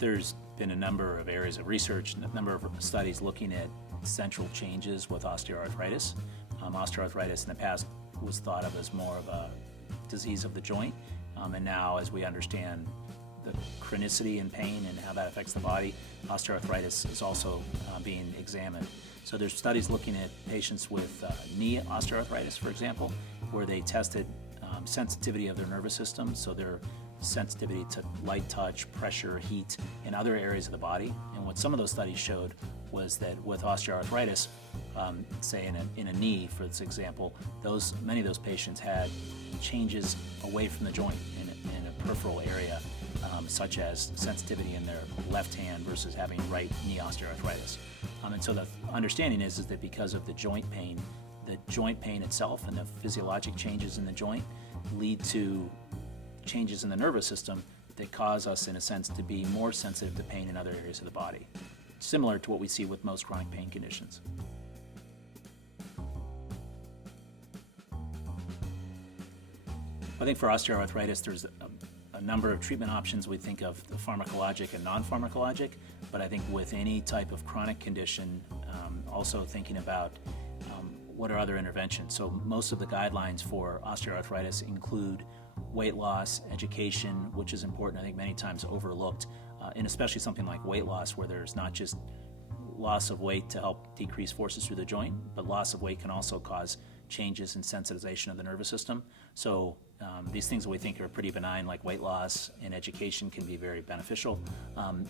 There's been a number of areas of research, a number of studies looking at central changes with osteoarthritis. Osteoarthritis in the past was thought of as more of a disease of the joint, and now as we understand the chronicity and pain and how that affects the body, osteoarthritis is also being examined. So there's studies looking at patients with knee osteoarthritis, for example, where they tested sensitivity of their nervous system, so their sensitivity to light touch, pressure, heat, and other areas of the body. And what some of those studies showed was that with osteoarthritis, say in a knee, for this example, many of those patients had changes away from the joint in a peripheral area, such as sensitivity in their left hand versus having right knee osteoarthritis. And so the understanding is that because of the joint pain itself and the physiologic changes in the joint lead to changes in the nervous system that cause us, in a sense, to be more sensitive to pain in other areas of the body, similar to what we see with most chronic pain conditions. I think for osteoarthritis, there's a number of treatment options. We think of the pharmacologic and non-pharmacologic, but I think with any type of chronic condition, also thinking about what are other interventions. So most of the guidelines for osteoarthritis include weight loss, education, which is important, I think many times overlooked, and especially something like weight loss, where there's not just loss of weight to help decrease forces through the joint, but loss of weight can also cause changes in sensitization of the nervous system. So these things that we think are pretty benign, like weight loss and education, can be very beneficial.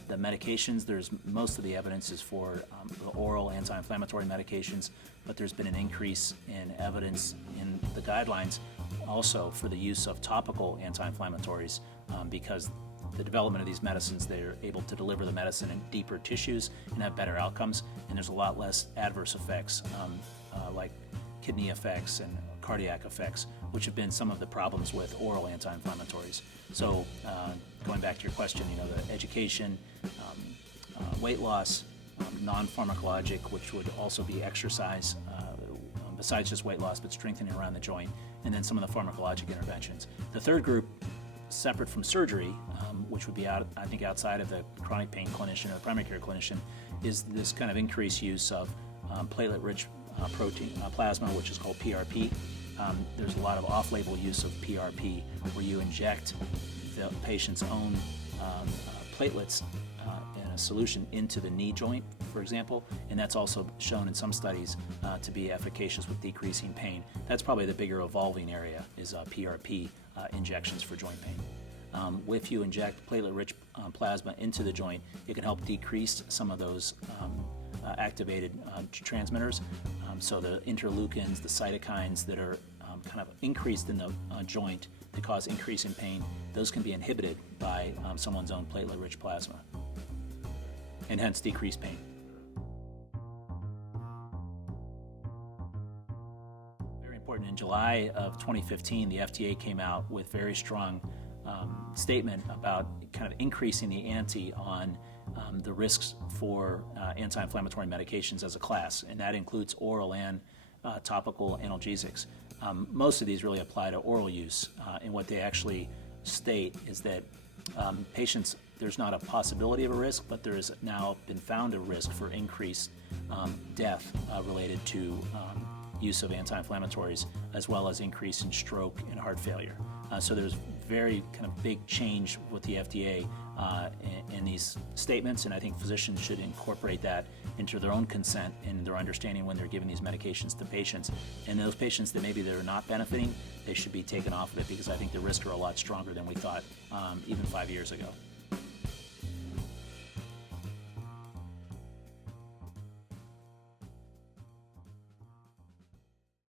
The medications, most of the evidence is for the oral anti-inflammatory medications, but there's been an increase in evidence in the guidelines also for the use of topical anti-inflammatories, because the development of these medicines, they're able to deliver the medicine in deeper tissues and have better outcomes, and there's a lot less adverse effects like kidney effects and cardiac effects, which have been some of the problems with oral anti-inflammatories. So going back to your question, the education, weight loss, non-pharmacologic, which would also be exercise, besides just weight loss, but strengthening around the joint, and then some of the pharmacologic interventions. The third group, separate from surgery, which would be I think outside of the chronic pain clinician or the primary care clinician, is this kind of increased use of platelet-rich protein plasma, which is called PRP. There's a lot of off-label use of PRP, where you inject the patient's own platelets in a solution into the knee joint, for example, and that's also shown in some studies to be efficacious with decreasing pain. That's probably the bigger evolving area, is PRP injections for joint pain. If you inject platelet-rich plasma into the joint, it can help decrease some of those activated transmitters. So the interleukins, the cytokines that are kind of increased in the joint that cause increase in pain, those can be inhibited by someone's own platelet-rich plasma, and hence decrease pain. Very important, in July of 2015, the FDA came out with very strong statement about kind of increasing the ante on the risks for anti-inflammatory medications as a class, and that includes oral and topical analgesics. Most of these really apply to oral use, and what they actually state is that patients, there's not a possibility of a risk, but there has now been found a risk for increased death related to use of anti-inflammatories, as well as increase in stroke and heart failure. So there's very kind of big change with the FDA in these statements, and I think physicians should incorporate that into their own consent and their understanding when they're giving these medications to patients. And those patients that maybe they're not benefiting, they should be taken off of it, because I think the risks are a lot stronger than we thought even 5 years ago.